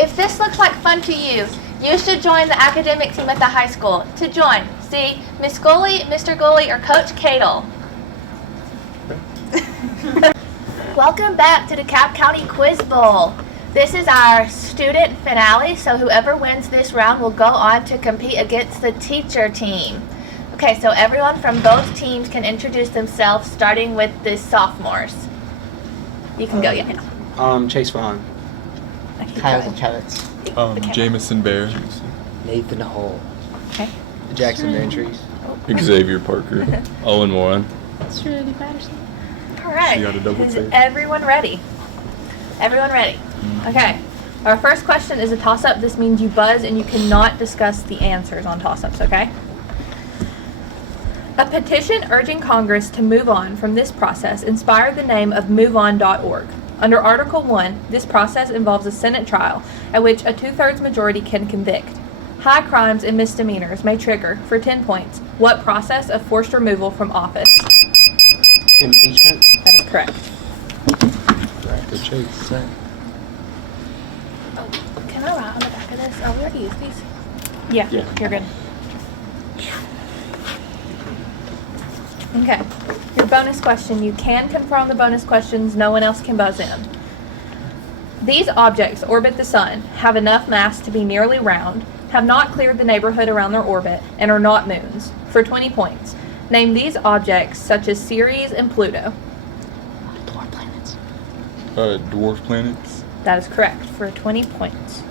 If this looks like fun to you, you should join the academic team at the high school. To join, see Miss Gooley, Mr. Gooley, or Coach Cadle. Welcome back to the Cap County Quiz Bowl. This is our student finale, so whoever wins this round will go on to compete against the teacher team. Okay, so everyone from both teams can introduce themselves, starting with the sophomores. You can go, yeah. Chase Vaughn. Kyle Chavitz. Jamison Bear. Nathan Hull. Okay. Jackson Ventries. Xavier Parker. Owen Warren. It's really Patterson. All right. You got a double Is take. everyone ready? Everyone ready? Okay. Our first question is a toss-up. This means you buzz and you cannot discuss the answers on toss-ups, okay? A petition urging Congress to move on from this process inspired the name of MoveOn.org. Under Article 1, this process involves a Senate trial at which a 2/3 majority can convict. High crimes and misdemeanors may trigger, for 10 points, what process of forced removal from office? Impeachment. That is correct. Good chase. Oh, can I write on the back of this? Oh, we already used these. Yeah, you're good. Okay. Your bonus question. You can confirm the bonus questions. No one else can buzz in. These objects orbit the sun, have enough mass to be nearly round, have not cleared the neighborhood around their orbit, and are not moons. For 20 points. Name these objects such as Ceres and Pluto. Dwarf planets. Dwarf planets. That is correct. For 20 points.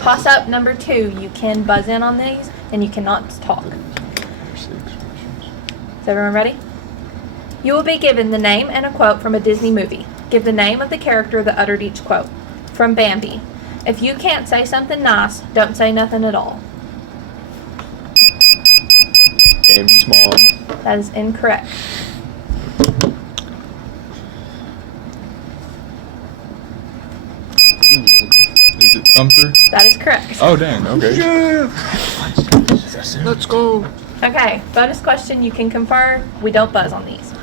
Toss up number 2. You can buzz in on these, and you cannot talk. Is everyone ready? You will be given the name and a quote from a Disney movie. Give the name of the character that uttered each quote. From Bambi. If you can't say something nice, don't say nothing at all. Bambi's mom. That is incorrect. Is it Thumper? That is correct. Oh, dang. Okay. Let's go. Okay, bonus question. You can confer. We don't buzz on these.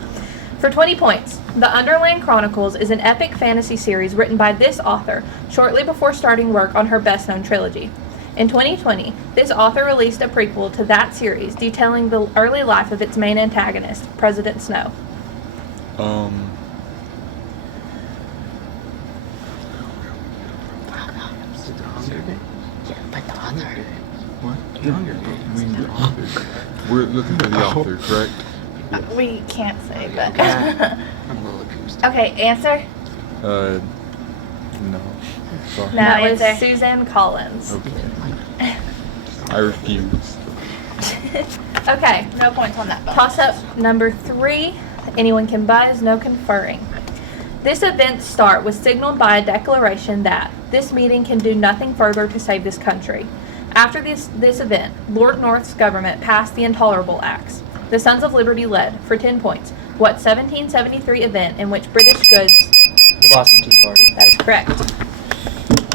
For 20 points, The Underland Chronicles is an epic fantasy series written by this author shortly before starting work on her best-known trilogy. In 2020, this author released a prequel to that series detailing the early life of its main antagonist, President Snow. What? We're looking for the author, correct? We can't say, but... I'm a little confused. Okay, answer? No. Sorry. No, it's Suzanne Collins. Okay. I refuse. Okay. No points on that. Toss-up number 3. Anyone can buzz, no conferring. This event's start was signaled by a declaration that this meeting can do nothing further to save this country. After this event, Lord North's government passed the Intolerable Acts. The Sons of Liberty led, for 10 points, what 1773 event in which British goods... The Boston Tea Party. That is correct.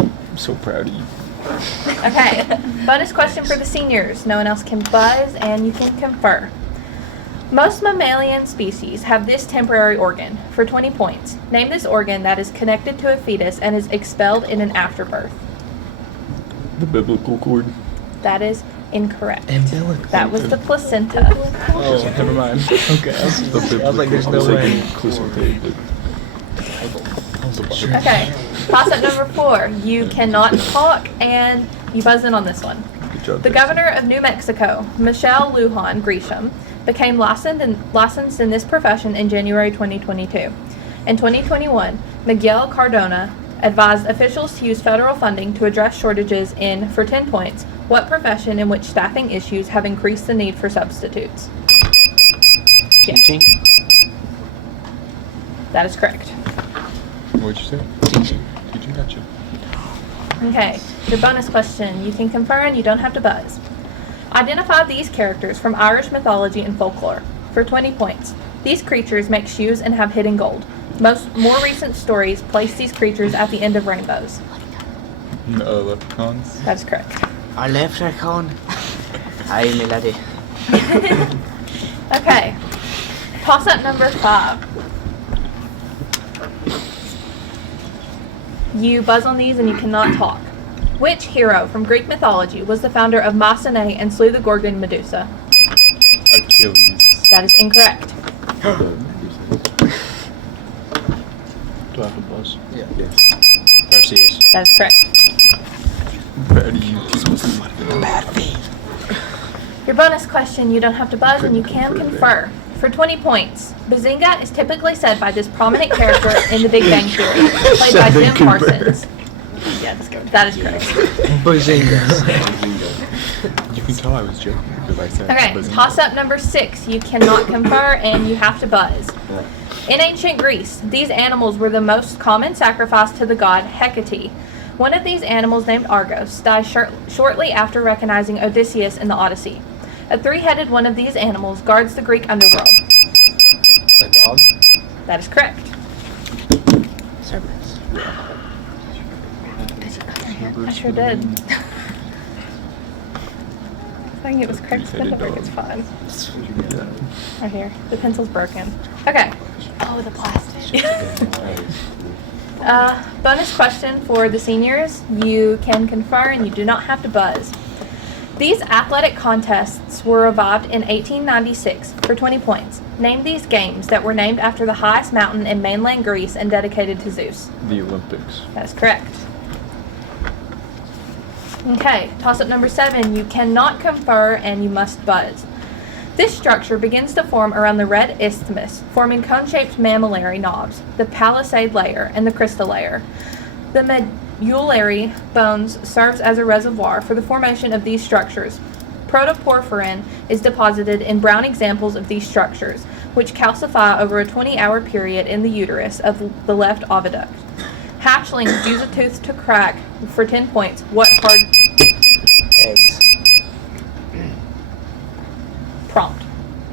I'm so proud of you. Okay, bonus question for the seniors. No one else can buzz, and you can confer. Most mammalian species have this temporary organ. For 20 points, name this organ that is connected to a fetus and is expelled in an afterbirth. The biblical cord. That is incorrect. Umbilical. That was the placenta. Oh, Never mind. Okay. I was like, there's no way. Okay, toss-up number 4. You cannot talk, and you buzz in on this one. Good job. The governor of New Mexico, Michelle Lujan Grisham, became licensed in this profession in January 2022. In 2021, Miguel Cardona advised officials to use federal funding to address shortages in, for 10 points, what profession in which staffing issues have increased the need for substitutes? Teaching. That is correct. What'd you say? Teaching. Teaching, gotcha. Okay, your bonus question. You can confer and you don't have to buzz. Identify these characters from Irish mythology and folklore. For 20 points. These creatures make shoes and have hidden gold. More recent stories place these creatures at the end of rainbows. Leprechauns. That is correct. Our leprechaun. Hi, my laddie. Okay. Toss up number 5. You buzz on these and you cannot talk. Which hero from Greek mythology was the founder of Mycenae and slew the Gorgon Medusa? Achilles. That is incorrect. Do I have a buzz? Yeah. Perseus. That is correct. Your bonus question, you don't have to buzz and you can confer. For 20 points, Bazinga is typically said by this prominent character in The Big Bang Theory, played by Jim Parsons. Yeah, that is correct. Bazinga. You can tell I was joking because I said Okay, Bazinga. toss up number 6. You cannot confer and you have to buzz. In ancient Greece, these animals were the most common sacrifice to the god Hecate. One of these animals, named Argos, died shortly after recognizing Odysseus in the Odyssey. A 3-headed one of these animals guards the Greek underworld. A dog? That is correct. Serpents. I sure did. I think it was correct. It's fine. Right here. The pencil's broken. Okay. Oh, the plastic. Bonus question for the seniors. You can confer and you do not have to buzz. These athletic contests were revived in 1896 for 20 points. Name these games that were named after the highest mountain in mainland Greece and dedicated to Zeus. The Olympics. That is correct. Okay, toss up number 7. You cannot confer and you must buzz. This structure begins to form around the red isthmus, forming cone-shaped mammillary knobs, the palisade layer, and the crystal layer. The medullary bones serves as a reservoir for the formation of these structures. Protoporphyrin is deposited in brown examples of these structures, which calcify over a 20-hour period in the uterus of the left oviduct. Hatchlings use a tooth to crack for 10 points. What hard Eggs. prompt?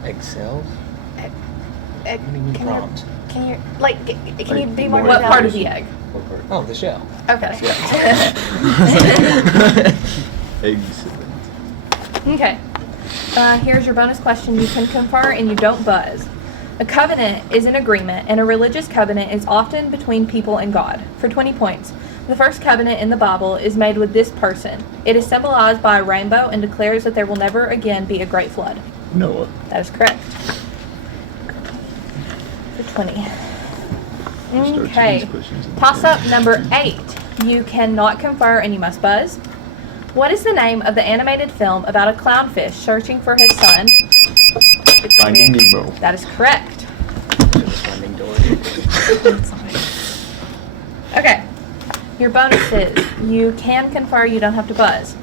Egg cells? Can you, Prompt. can you, like, can you be more What detailed? part of the egg? Oh, the shell. Okay. Eggs. Okay. Here's your bonus question. You can confer and you don't buzz. A covenant is an agreement, and a religious covenant is often between people and God. For 20 points. The first covenant in the Bible is made with this person. It is symbolized by a rainbow and declares that there will never again be a great flood. Noah. That is correct. For 20. Okay. Toss up number 8. You cannot confer and you must buzz. What is the name of the animated film about a clownfish searching for his son? Finding Nemo. That is correct. Finding Dory. Okay. Your bonus is you can confer, you don't have to buzz.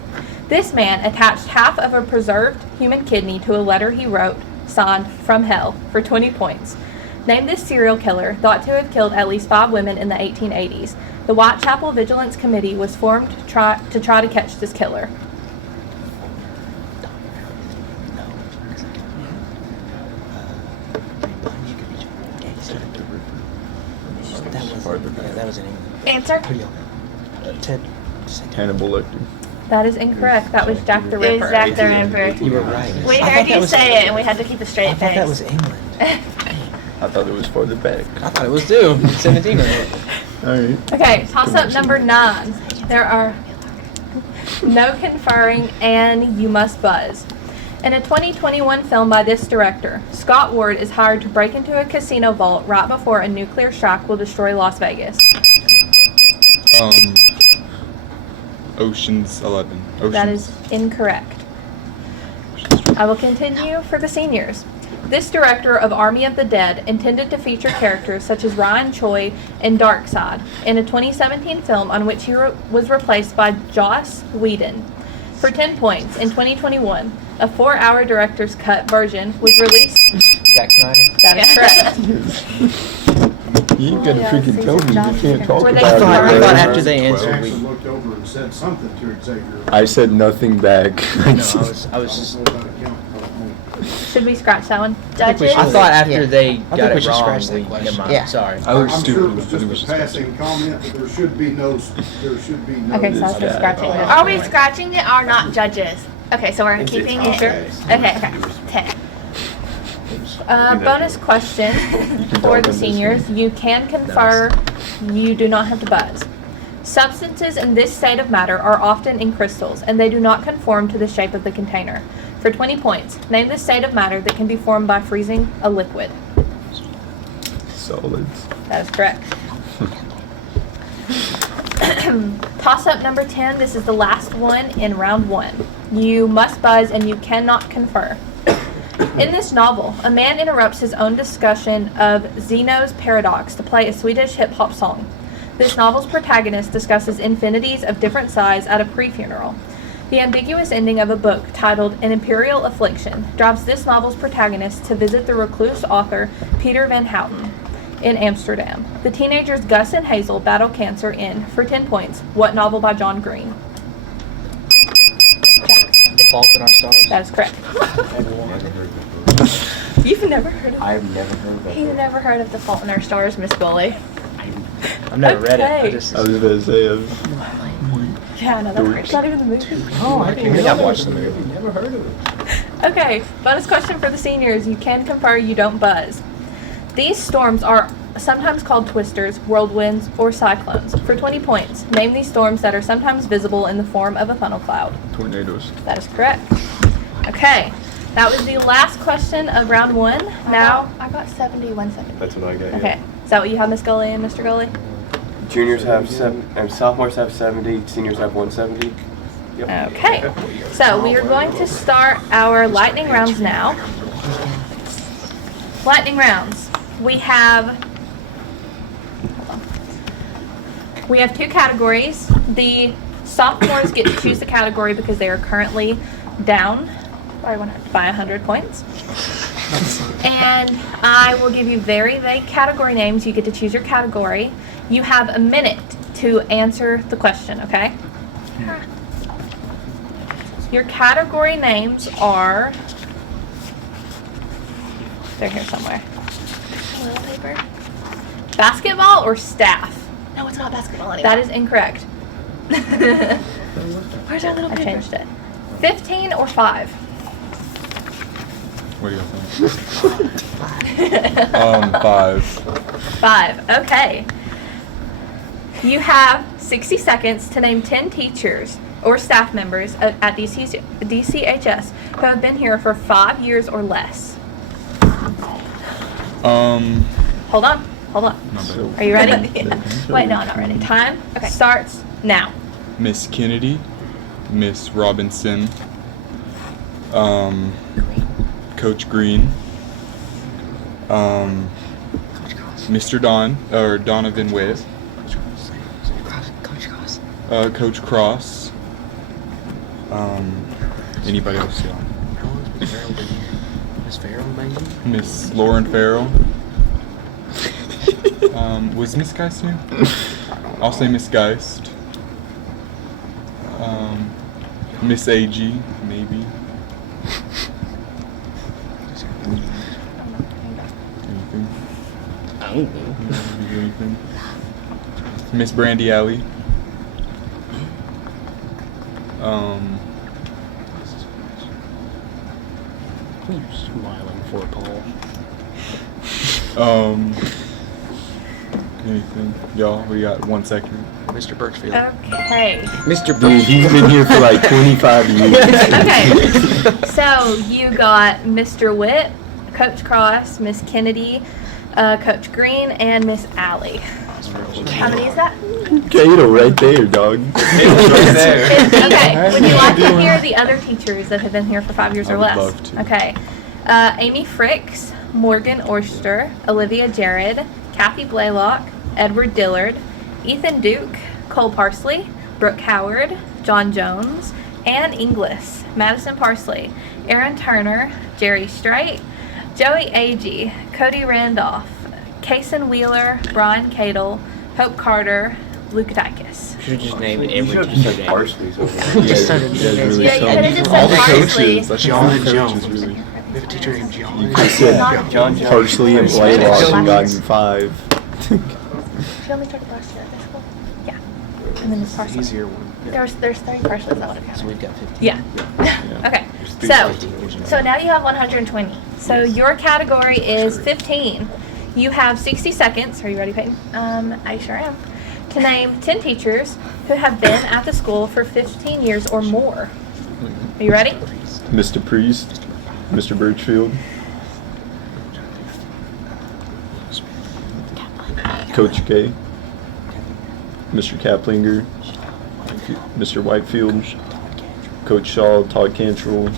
This man attached half of a preserved human kidney to a letter he wrote, signed "From Hell," for 20 points. Name this serial killer, thought to have killed at least 5 women in the 1880s. The Whitechapel Vigilance Committee was formed to try to catch this killer. That was in England. Answer? Who do y'all know? Ted. Hannibal Lecter. That is incorrect. That was Jack the It Ripper. was Jack the Ripper. You were right. We I thought heard that you was- say it, and we had to keep a I straight thought that was face. England. I thought it was farther back. I thought it was too. It's 17 on it. Alright. Okay, toss up number 9. There are no conferring and you must buzz. In a 2021 film by this director, Scott Ward is hired to break into a casino vault right before a nuclear strike will destroy Las Vegas. Ocean's 11. Ocean's. That is incorrect. I will continue for the seniors. This director of Army of the Dead intended to feature characters such as Ryan Choi and Darkseid in a 2017 film on which he was replaced by Joss Whedon. For 10 points, in 2021, a 4-hour director's cut version was released. Zack Snyder. That is correct. You ain't gotta freaking tell me. You can't talk Were they about it. confirmed? I thought after they answered, Jackson looked over and said something to Xavier. I said nothing back. No, I was just. Should we scratch that one? Judges? I thought after Yeah. they I got think we it should wrong, scratch that we, question. never mind. Yeah. Sorry. I was I'm stupid. sure it I was thought it was just a passing comment, but there should be no. Okay, so I said scratching this. Are we scratching it or not judges? Okay, so we're keeping it. Okay. 10. Bonus question for the seniors. You can confer, you do not have to buzz. Substances in this state of matter are often in crystals, and they do not conform to the shape of the container. For 20 points, name the state of matter that can be formed by freezing a liquid. Solids. That is correct. Toss-up number 10. This is the last one in round 1. You must buzz and you cannot confer. In this novel, a man interrupts his own discussion of Zeno's paradox to play a Swedish hip-hop song. This novel's protagonist discusses infinities of different size at a pre-funeral. The ambiguous ending of a book titled An Imperial Affliction drives this novel's protagonist to visit the recluse author Peter Van Houten in Amsterdam. The teenagers Gus and Hazel battle cancer in, for 10 points, what novel by John Green? The Fault in Our Stars. That is correct. You've never heard of I've never heard of that. He's never heard of The Fault in Our Stars, Miss Gully. I've never read it. Okay. I just. I was gonna say, Yeah, I know that's great. It's not even the movie. Oh, I think I've watched the movie. Never heard of it. Okay, bonus question for the seniors. You can confer, you don't buzz. These storms are sometimes called twisters, whirlwinds, or cyclones. For 20 points, name these storms that are sometimes visible in the form of a funnel cloud. tornadoes. That is correct. Okay, that was the last question of round 1. Now, I got 70, 170. That's what I got. okay, is that what you have, Miss Gully and Mr. Gully? Juniors have sophomores have 70, seniors have 170. Yep. Okay, so we are going to start our lightning rounds now. Lightning rounds. We have 2 categories. The sophomores get to choose the category because they are currently down by 100 points. And I will give you very vague category names. You get to choose your category. You have a minute to answer the question, okay? Your category names are, they're here somewhere. Toilet paper? Basketball or staff? No, it's not basketball anymore. That is incorrect. Where's our little I paper? changed it. 15 or 5? What do you think? 5. 5. Okay. You have 60 seconds to name 10 teachers or staff members at DCHS who have been here for 5 years or less. Hold on. Not bad. Are you ready? Wait, no, I'm not ready. Time Okay. starts now. Miss Kennedy, Miss Robinson, Coach Green, Mr. Donovan Witt, Coach Cross, anybody else? Yeah. Miss Farrell, maybe? Miss Lauren Farrell. Was Miss Geist here? I'll say Miss Geist. Miss AG, maybe. Anything? I don't know. Anything? Miss Brandy Alley. Smiling for Paul. Anything? Y'all, we got 1 second. Mr. Birchfield. Okay. Mr. Dude, he's been here for like 25 years. Okay. So you got Mr. Witt, Coach Cross, Miss Kennedy, Coach Green, and Miss Alley. How many is that? Kato right there, dog. right there. Okay. Would you like to hear the other teachers that have been here for 5 years I or would less? love to. Okay. Amy Fricks, Morgan Oyster, Olivia Jared, Kathy Blaylock, Edward Dillard, Ethan Duke, Cole Parsley, Brooke Howard, John Jones, Ann Inglis, Madison Parsley, Aaron Turner, Jerry Straight, Joey Agee, Cody Randolph, Kason Wheeler, Brian Cadle, Hope Carter, Luke Dykes. Should have just named You every should have just said teacher. parsley. So Just started You guys naming really Yeah, you sound- could've just all said the parsley. coaches. I think John all the and coaches Jones. really. We have a teacher named John. You could said John Parsley and Blaylock and gotten 5. Should only start last year at this school. Yeah. And then it's Parsley. Easier one. There's 30 parcels that would have So counted. we've got 15. Yeah. Okay. So now you have 120. So your category is 15. You have 60 seconds. Are you ready, Peyton? I sure am. to name 10 teachers who have been at the school for 15 years or more. Are you ready? Mr. Priest, Mr. Birchfield, Coach K, Mr. Kaplinger, Mr. Whitefield, Coach Shaw, Todd Cantrell,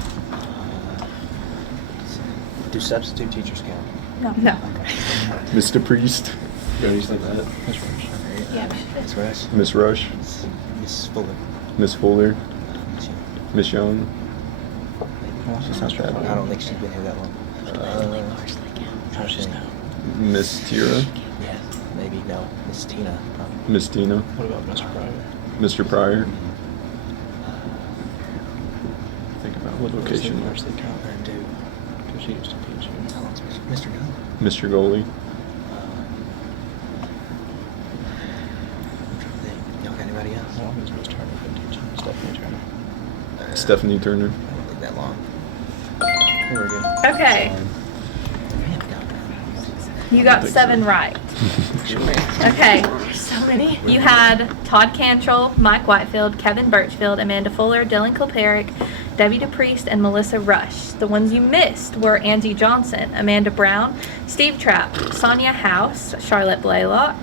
Do substitute teachers count? No. Mr. Priest, Just like that. Miss Rush. Miss Rush, Miss Fuller. Miss Fuller, Miss Young. She's not bad. I don't think she's been here that long. Parsley. Miss Tira, Yeah, maybe. No. Miss Tina, probably. Miss Tina, What about Mr. Pryor? Mr. Pryor. Think about what location. Parsley count her too? Because she used to teach you. Mr. Gunn. Mr. Goalie, Y'all got anybody else? As long as Miss Turner been teaching. Stephanie Turner. Stephanie Turner. I don't think that long. Very good. Okay. You got 7 right. Okay. So many. You had Todd Cantrell, Mike Whitefield, Kevin Birchfield, Amanda Fuller, Dylan Kilperick, Debbie DePriest, and Melissa Rush. The ones you missed were Angie Johnson, Amanda Brown, Steve Trapp, Sonia House, Charlotte Blaylock,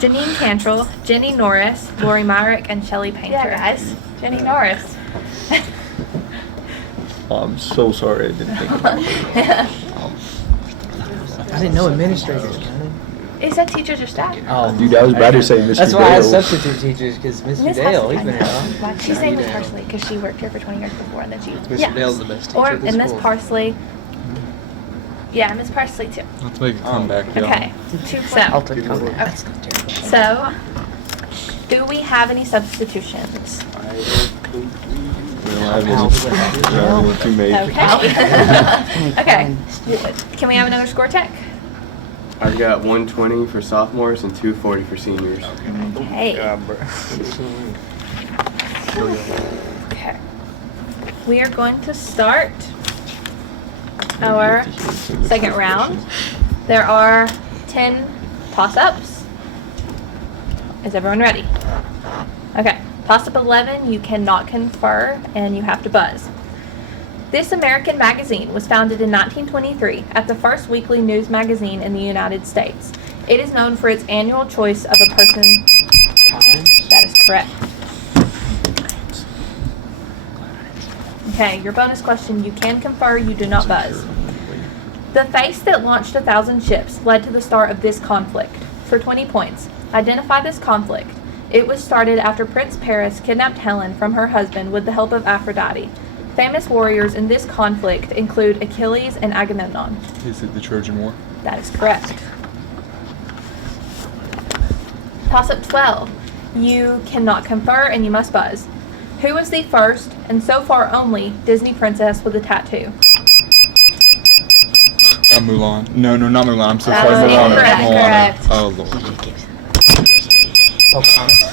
Janine Cantrell, Jenny Norris, Lori Myrick, and Shelley Painter. Yeah, guys. Jenny Norris. I'm so sorry I didn't think about it. I didn't know administrators counted. It said teachers or staff. Oh, Dude, I was about to say Mr. That's why I had Dale. substitute teachers, because Mr. Miss Dale, Hussey, he's been I here. know. She's saying Miss Parsley because she worked here for 20 years before, and then she. Mr. Yeah. Dale's the best teacher Or at the and Miss school. Parsley. Yeah, Miss Parsley too. Let's make a comeback, y'all. Okay. I'll So, take comeback. That's so terrible. do we have any substitutions? I don't think We don't have any two made. Okay. Okay. Can we have another score check? I've got 120 for sophomores and 240 for seniors. Okay. Okay. We are going to start our second round. There are 10 toss-ups. Is everyone ready? Okay. Toss-up 11, you cannot confer and you have to buzz. This American magazine was founded in 1923 as the first weekly news magazine in the United States. It is known for its annual choice of a person. That is correct. Okay, your bonus question, you can confer, you do not buzz. The face that launched 1,000 ships led to the start of this conflict. For 20 points, identify this conflict. It was started after Prince Paris kidnapped Helen from her husband with the help of Aphrodite. Famous warriors in this conflict include Achilles and Agamemnon. Is it the Trojan War? That is correct. Toss-up 12. You cannot confer and you must buzz. Who was the first, and so far only, Disney princess with a tattoo? Mulan. No, not Mulan. I'm so That sorry. was Moana. incorrect. Moana. Correct. Oh, Lord.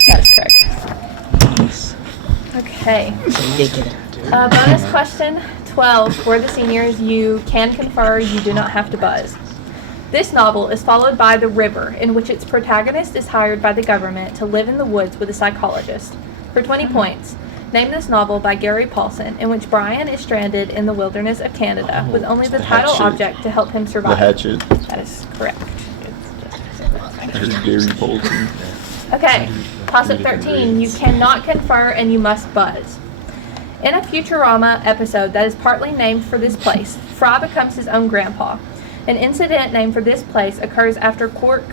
That is correct. Okay. Bonus question 12. For the seniors, you can confer, you do not have to buzz. This novel is followed by The River, in which its protagonist is hired by the government to live in the woods with a psychologist. For 20 points, name this novel by Gary Paulson, in which Brian is stranded in the wilderness of Canada with only the The title Hatchet. object to help him The survive. Hatchet. That is correct. There's Gary Bolton. Okay, toss-up 13. You cannot confer and you must buzz. In a Futurama episode that is partly named for this place, Fry becomes his own grandpa. An incident named for this place occurs after Quark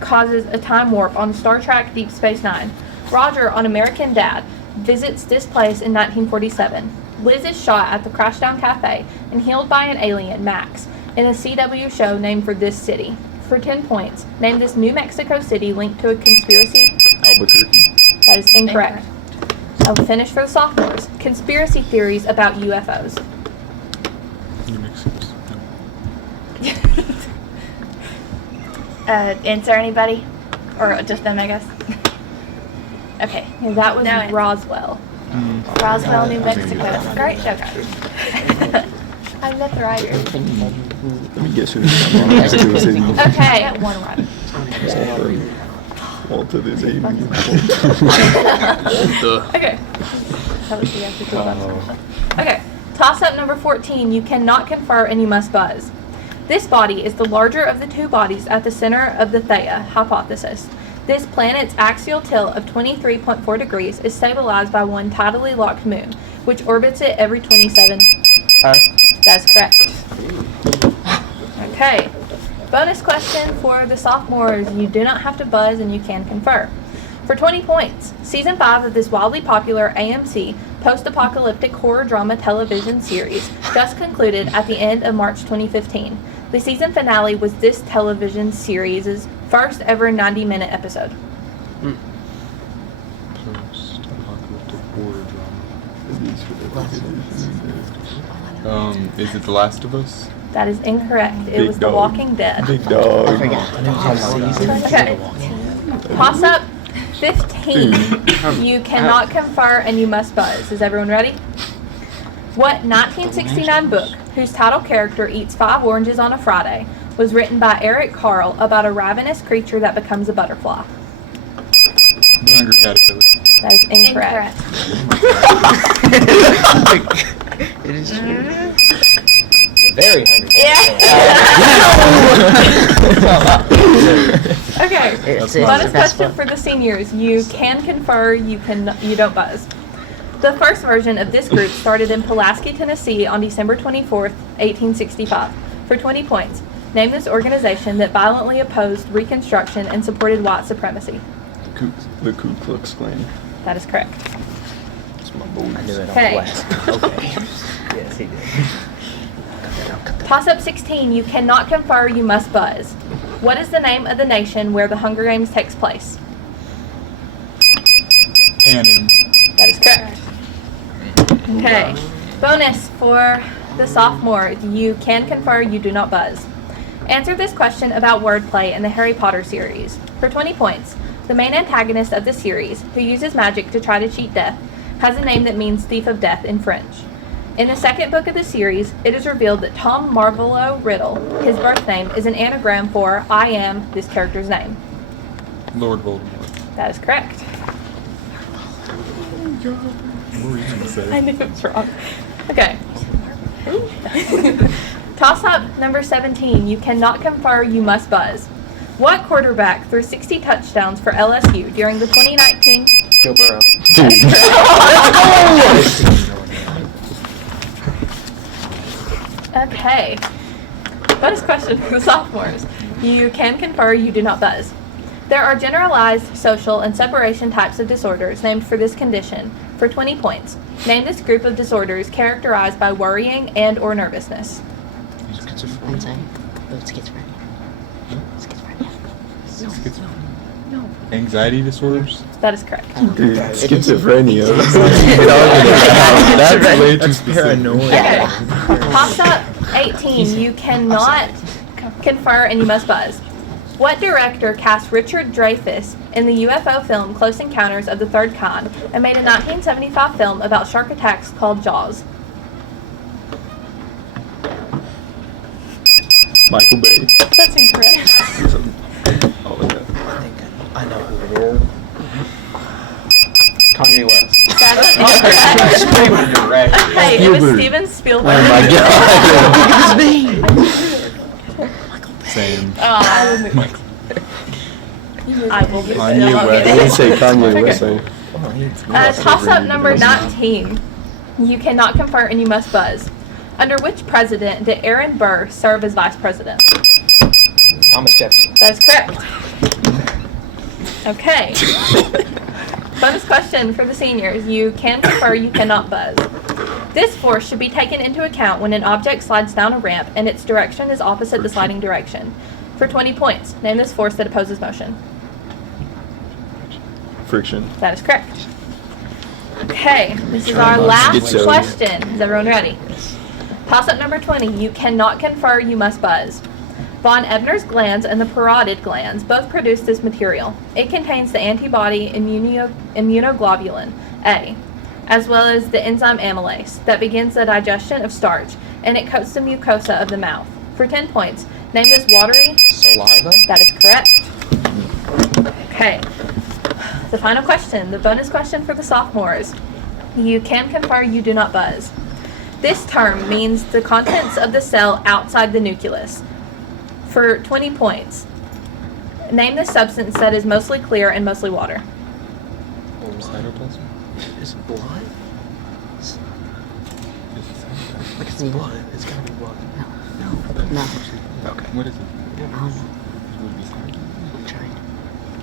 causes a time warp on Star Trek Deep Space Nine. Roger, on American Dad, visits this place in 1947. Liz is shot at the Crashdown Cafe and healed by an alien, Max, in a CW show named for this city. For 10 points, name this New Mexico city linked to a conspiracy. Albuquerque. That is incorrect. I will finish for the sophomores. Conspiracy theories about UFOs. New Mexico. Answer anybody? Or just them, I guess? Okay. Yeah, that was No. Roswell. Roswell, New Mexico. Great. Okay. I'm the writer. Let me guess who this is. Okay. One right. Walter is Amy. Okay. That was the answer to the last. Okay. Toss-up number 14. You cannot confer and you must buzz. This body is the larger of the two bodies at the center of the Theia hypothesis. This planet's axial tilt of 23.4 degrees is stabilized by one tidally locked moon, which orbits it every 27. That's correct. Okay. Bonus question for the sophomores. You do not have to buzz and you can confer. For 20 points, Season 5 of this wildly popular AMC post-apocalyptic horror drama television series just concluded at the end of March 2015. The season finale was this television series' first ever 90-minute episode. Post-apocalyptic horror drama. Is it The Last of Us? That is incorrect. It Big was The dog. Walking Dead. Big dog. Okay. Toss up 15. You cannot confer and you must buzz. Is everyone ready? What 1969 book, whose title character eats 5 oranges on a Friday, was written by Eric Carle about a ravenous creature that becomes a butterfly? The Hungry Caterpillar. That is incorrect. It is true. Very hungry. Yeah. Okay. It's Bonus the best question one. for the seniors. You can confer, you don't buzz. The first version of this group started in Pulaski, Tennessee on December 24th, 1865. For 20 points, name this organization that violently opposed Reconstruction and supported white supremacy. The Ku Klux Klan. That is correct. That's my boy. I knew it on Okay. the last. Okay. Yes, he did. Toss up 16. You cannot confer, you must buzz. What is the name of the nation where the Hunger Games takes place? Panem. That is correct. Okay. Bonus for the sophomore. You can confer, you do not buzz. Answer this question about wordplay in the Harry Potter series. For 20 points, the main antagonist of the series, who uses magic to try to cheat death, has a name that means thief of death in French. In the second book of the series, it is revealed that Tom Marvolo Riddle, his birth name, is an anagram for I am this character's name. Lord Voldemort. That is correct. What were you going to say? I knew it was wrong. Okay. Toss up number 17. You cannot confer, you must buzz. What quarterback threw 60 touchdowns for LSU during the 2019? Joe Burrow. Okay. Bonus question for the sophomores. You can confer, you do not buzz. There are generalized social and separation types of disorders named for this condition. For 20 points, name this group of disorders characterized by worrying and or nervousness. Schizophrenia. No. Anxiety disorders? That is correct. Dude, schizophrenia. That's way too specific. Okay. Toss up 18. You cannot confer and you must buzz. What director cast Richard Dreyfuss in the UFO film Close Encounters of the Third Kind and made a 1975 film about shark attacks called Jaws? Michael Bay. That's incorrect. Oh, yeah. I know who it is. Kanye West. That's incorrect. Hey, it was Steven Spielberg. Oh my god. Same. I will move it. I will move it. Kanye I'll West. get I it. didn't say Kanye West. Toss up number 19. You cannot confer and you must buzz. Under which president did Aaron Burr serve as vice president? Thomas Jefferson. That is correct. Okay. Bonus question for the seniors. You can confer, you cannot buzz. This force should be taken into account when an object slides down a ramp and its direction is opposite the sliding direction. For 20 points, name this force that opposes motion. Friction. That is correct. Okay, this is our last Schizo. question. Is everyone ready? Toss up number 20. You cannot confer, you must buzz. Von Ebner's glands and the parotid glands both produce this material. It contains the antibody immunoglobulin A, as well as the enzyme amylase that begins the digestion of starch, and it coats the mucosa of the mouth. For 10 points, name this watery. Saliva? That is correct. Okay. The final question, the bonus question for the sophomores. You can confer, you do not buzz. This term means the contents of the cell outside the nucleus. For 20 points, name the substance that is mostly clear and mostly water. Cytoplasm? Is it blood? Is it cytoplasm? Like it's blood. It's gotta be blood. No. Okay. What is it? Would it be I'm trying.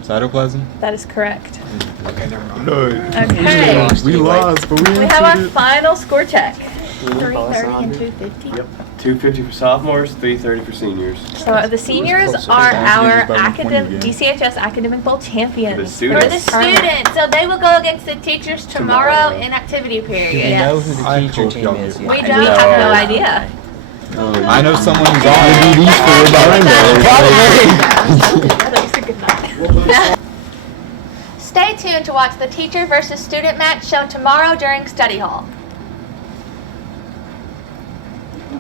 cytoplasm? That is correct. Okay, never mind. Okay. We lost, but we We have our final score check. 330 and 250. Yep. 250 for sophomores, 330 for seniors. So the seniors close. are Academics our by 120 academic again. DCHS Academic Bowl champions. The For students. the this term. students, so they will go against the teachers tomorrow in activity Do period. we know who the I teacher hope team y'all is get yet? We We don't don't. have no idea. I know someone who's on it. Stay tuned to watch the teacher versus student match shown tomorrow during study hall.